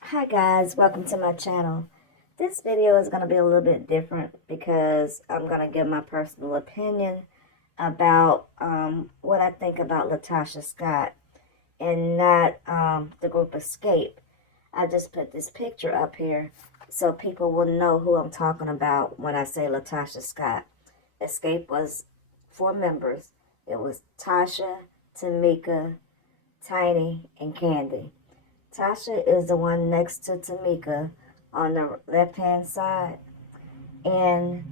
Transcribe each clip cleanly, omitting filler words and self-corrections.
Hi guys, welcome to my channel. This video is going to be a little bit different because I'm going to give my personal opinion about what I think about Latasha Scott and not the group Xscape. I just put this picture up here so people will know who I'm talking about when I say Latasha Scott. Xscape was 4 members. It was Tasha, Tamika, Tiny, and Candy. Tasha is the one next to Tamika on the left-hand side. And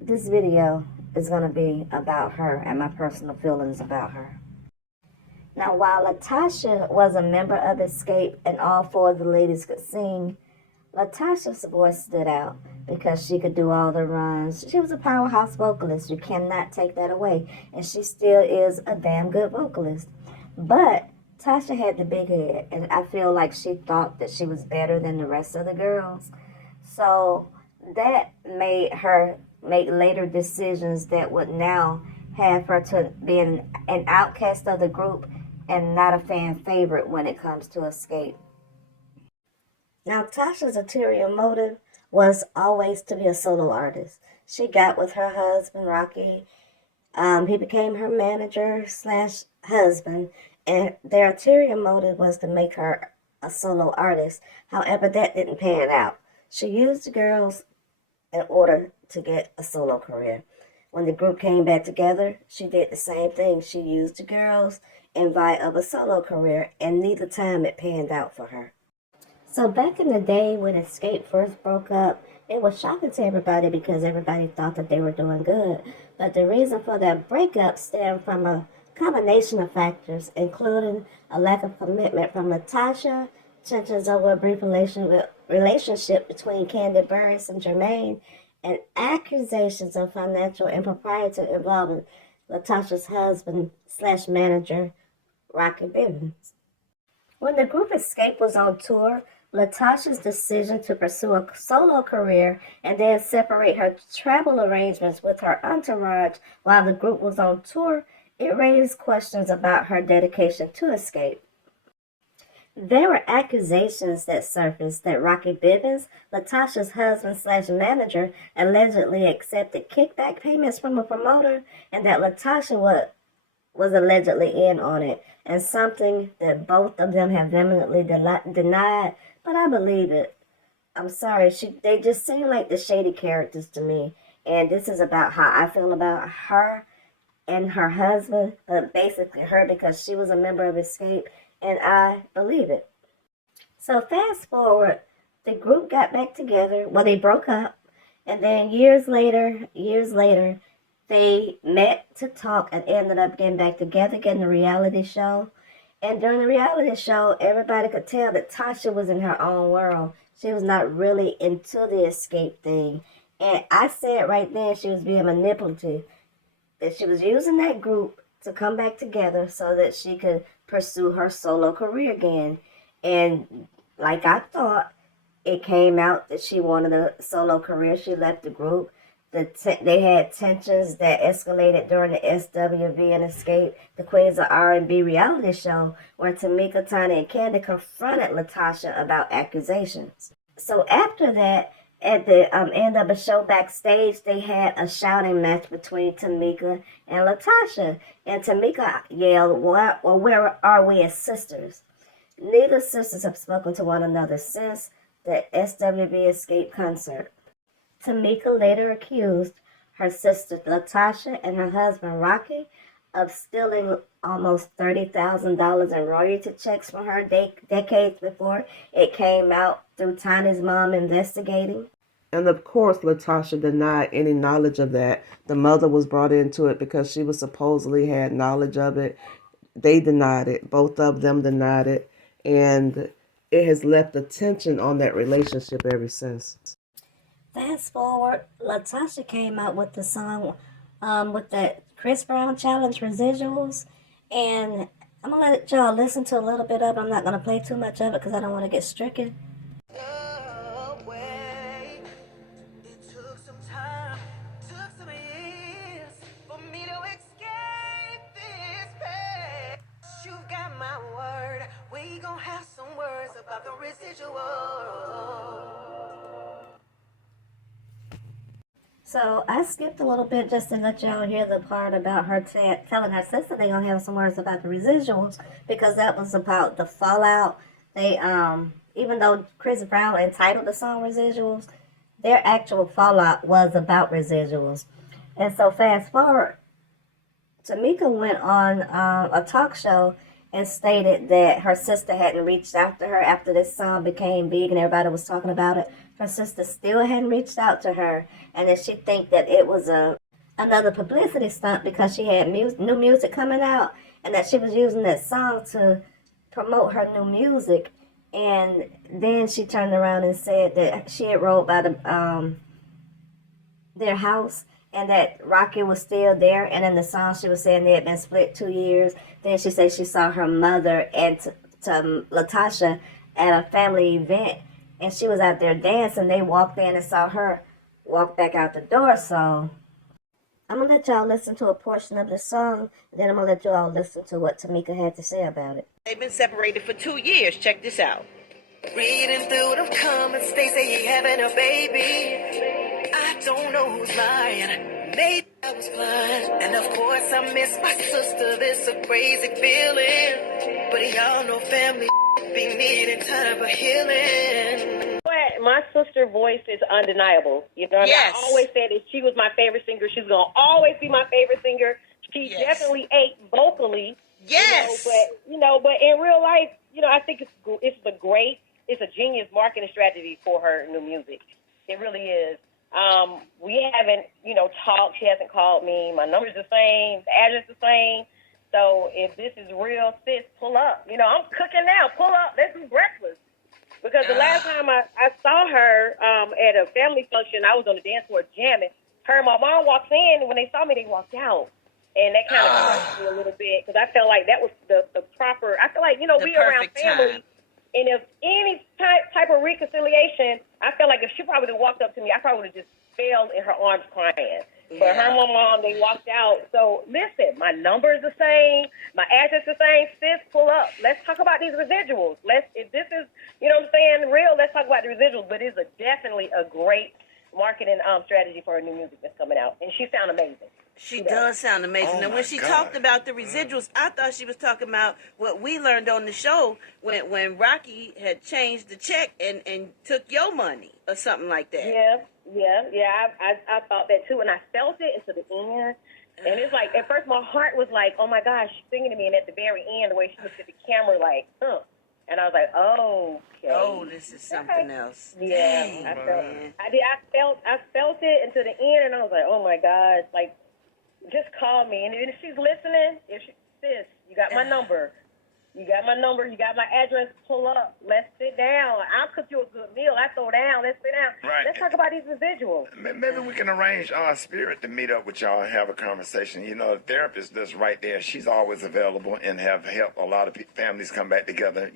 this video is going to be about her and my personal feelings about her. Now, while Latasha was a member of Xscape and all 4 of the ladies could sing, Latasha's voice stood out because she could do all the runs. She was a powerhouse vocalist. You cannot take that away. And she still is a damn good vocalist. But Tasha had the big head, and I feel like she thought that she was better than the rest of the girls. So that made her make later decisions that would now have her to be an outcast of the group and not a fan favorite when it comes to Xscape. Now, Tasha's ulterior motive was always to be a solo artist. She got with her husband, Rocky. He became her manager slash husband, and their ulterior motive was to make her a solo artist. However, that didn't pan out. She used the girls in order to get a solo career. When the group came back together, she did the same thing. She used the girls in light of a solo career, and neither time it panned out for her. So back in the day when Xscape first broke up, it was shocking to everybody because everybody thought that they were doing good. But the reason for that breakup stemmed from a combination of factors, including a lack of commitment from Latasha, tensions over a brief relationship between Candy Burris and Jermaine, and accusations of financial impropriety involving Latasha's husband slash manager, Rocky Bivens. When the group Xscape was on tour, Latasha's decision to pursue a solo career and then separate her travel arrangements with her entourage while the group was on tour, it raised questions about her dedication to Xscape. There were accusations that surfaced that Rocky Bivens, Latasha's husband slash manager, allegedly accepted kickback payments from a promoter and that Latasha was allegedly in on it, and something that both of them have vehemently denied, but I believe it. I'm sorry, they just seem like the shady characters to me, and this is about how I feel about her and her husband, but basically her because she was a member of Xscape, and I believe it. So fast forward, the group got back together. Well, they broke up, and then years later, they met to talk and ended up getting back together, getting a reality show. And during the reality show, everybody could tell that Tasha was in her own world. She was not really into the Xscape thing. And I said right then she was being manipulative, that she was using that group to come back together so that she could pursue her solo career again. And like I thought, it came out that she wanted a solo career. She left the group. They had tensions that escalated during the SWV and Xscape, the Queens of R&B reality show, where Tamika, Tiny, and Candy confronted Latasha about accusations. So after that, at the end of the show backstage, they had a shouting match between Tamika and Latasha. And Tamika yelled, where are we as sisters? Neither sisters have spoken to one another since the SWV Xscape concert. Tamika later accused her sister Latasha and her husband Rocky of stealing almost $30,000 in royalty checks from her decades before it came out through Tiny's mom investigating. And of course, Latasha denied any knowledge of that. The mother was brought into it because she was supposedly had knowledge of it. They denied it. Both of them denied it. And it has left a tension on that relationship ever since. Fast forward, Latasha came out with the song with that Chris Brown challenge, Residuals. And I'm going to let y'all listen to a little bit of it. I'm not going to play too much of it because I don't want to get stricken. my word, we gon' have some words about the residual. So I skipped a little bit just to let y'all hear the part about her telling her sister they gonna have some words about the residuals, because that was about the fallout. They even though Chris Brown entitled the song Residuals, their actual fallout was about residuals. And so fast forward, Tamika went on a talk show and stated that her sister hadn't reached out to her after this song became big and everybody was talking about it. Her sister still hadn't reached out to her, and that she think that it was another publicity stunt because she had new music coming out, and that she was using that song to promote her new music. And then she turned around and said that she had rode by their house and that Rocky was still there. And in the song, she was saying they had been split 2 years. Then she said she saw her mother and to Latasha at a family event, and she was out there dancing. They walked in and saw her walk back out the door. So I'm going to let y'all listen to a portion of the song, then I'm going to let y'all listen to what Tamika had to say about it. They've been separated for 2 years. Check this out. Reading through them comments, they say he having a baby. I don't know who's lying. Maybe I was blind. And of course I miss my sister. This a crazy feeling. But y'all know family be needing time for healing. But my sister's voice is undeniable. You know what I mean? I always said that she was my favorite singer. She's gonna always be my favorite singer. She definitely ate vocally. Yes. But in real life, I think it's a genius marketing strategy for her new music. It really is. We haven't, talked. She hasn't called me. My number's the same. The address the same. So if this is real, sis, pull up. I'm cooking now. Pull up. Let's do breakfast. Because the last time I saw her at a family function, I was on the dance floor jamming. Her and my mom walks in, and when they saw me, they walked out. And that kind of crushed me a little bit because I felt like that was the proper. I feel like, we around family. Time. And if any type of reconciliation, I felt like if she probably would have walked up to me, I probably would have just fell in her arms crying. Yeah. But her and my mom, they walked out. So listen, my number is the same. My address is the same. Sis, pull up. Let's talk about these residuals. If this is, real, let's talk about the residuals. But it's definitely a great marketing strategy for her new music that's coming out. And she sounds amazing. She does sound amazing. And when she talked about the residuals, I thought she was talking about what we learned on the show when Rocky had changed the check and took your money or something like that. Yeah. I thought that too, and I felt it into the end. And it's like, at first my heart was like, oh my gosh, she's singing to me. And at the very end, the way she looked at the camera, like, huh. And I was like, oh, okay. Oh, this is something else. Yeah. Dang, I felt it into the end, and I was like, oh my gosh, like, just call me. And if she's listening, sis, you got my number. You got my number. You got my address. Pull up. Let's sit down. I'll cook you a good meal. I throw down. Let's sit down. Right. Let's talk about these residuals. Maybe we can arrange our Spirit to meet up with y'all and have a conversation. The therapist that's right there, she's always available and have helped a lot of families come back together.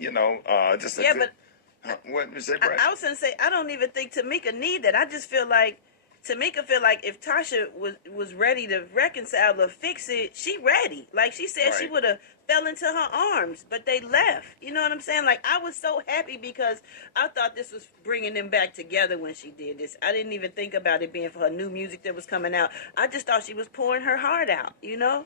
What was that, I was going to say, I don't even think Tamika need that. I just feel like Tamika feel like if Tasha was ready to reconcile or fix it, she ready. Like she said, She would have fell into her arms, but they left. You know what I'm saying? Like I was so happy because I thought this was bringing them back together when she did this. I didn't even think about it being for her new music that was coming out. I just thought she was pouring her heart out. Yeah.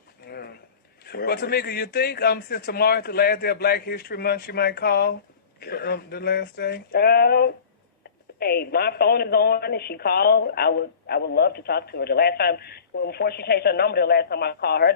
Well, Tamika, you think since tomorrow's the last day of Black History Month, she might call the last day? Hey, my phone is on, and she called. I would love to talk to her. The last time, before she changed her number, the last time I called her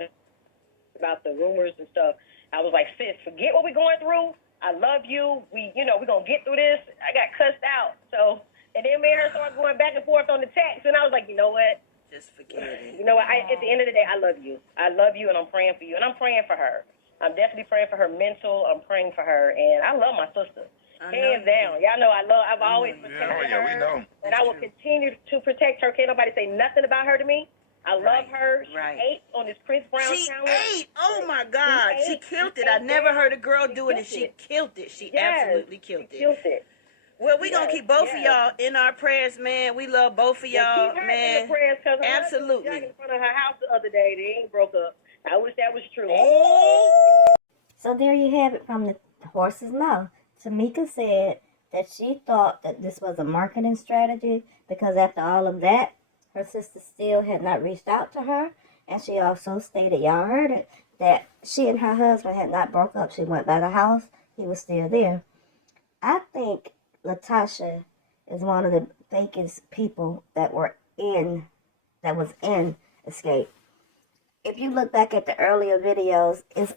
about the rumors and stuff, I was like, sis, forget what we're going through. I love you. We're going to get through this. I got cussed out. So, and then me and her started going back and forth on the text, and I was like, you know what? Just forget it. You know what? At the end of the day, I love you. I love you, and I'm praying for you, and I'm praying for her. I'm definitely praying for her mental. I'm praying for her, and I love my sister. Hands down. Y'all know I've always protected her. We know. And I will continue to protect her. Can't nobody say nothing about her to me. I love her. She ate on this Chris Brown challenge. She ate. Oh, my God. She killed it. I never heard a girl do it, and she killed it. She absolutely killed it. Well, we're going to keep both of y'all in our prayers, man. We love both of y'all, keep her man. in the prayers, because her absolutely. in front of her house the other day. They ain't broke up. I wish that was true. Oh. So there you have it from the horse's mouth. Tamika said that she thought that this was a marketing strategy because after all of that, her sister still had not reached out to her. And she also stated, y'all heard it, that she and her husband had not broke up. She went by the house. He was still there. I think Latasha is one of the fakest people that was in Xscape. If you look back at the earlier videos, it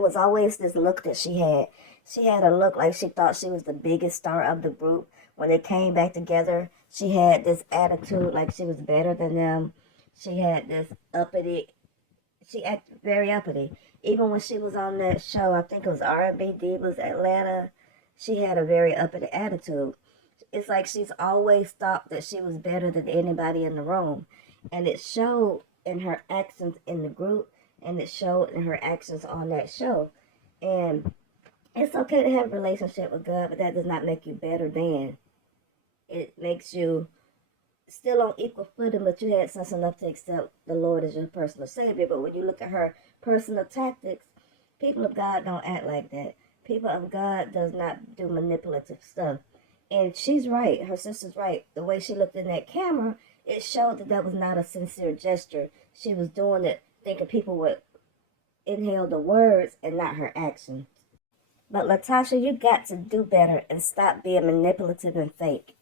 was always this look that she had. She had a look like she thought she was the biggest star of the group. When they came back together, she had this attitude like she was better than them. She had this uppity. She acted very uppity. Even when she was on that show, I think it was R&B Divas Atlanta, she had a very uppity attitude. It's like she's always thought that she was better than anybody in the room. And it showed in her actions in the group, and it showed in her actions on that show. And it's okay to have a relationship with God, but that does not make you better than. It makes you still on equal footing, but you had sense enough to accept the Lord as your personal Savior. But when you look at her personal tactics, people of God don't act like that. People of God does not do manipulative stuff. And she's right. Her sister's right. The way she looked in that camera, it showed that that was not a sincere gesture. She was doing it thinking people would inhale the words and not her actions. But Latasha, you got to do better and stop being manipulative and fake.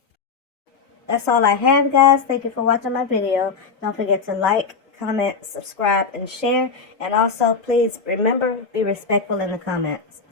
That's all I have, guys. Thank you for watching my video. Don't forget to like, comment, subscribe, and share. And also, please remember, be respectful in the comments.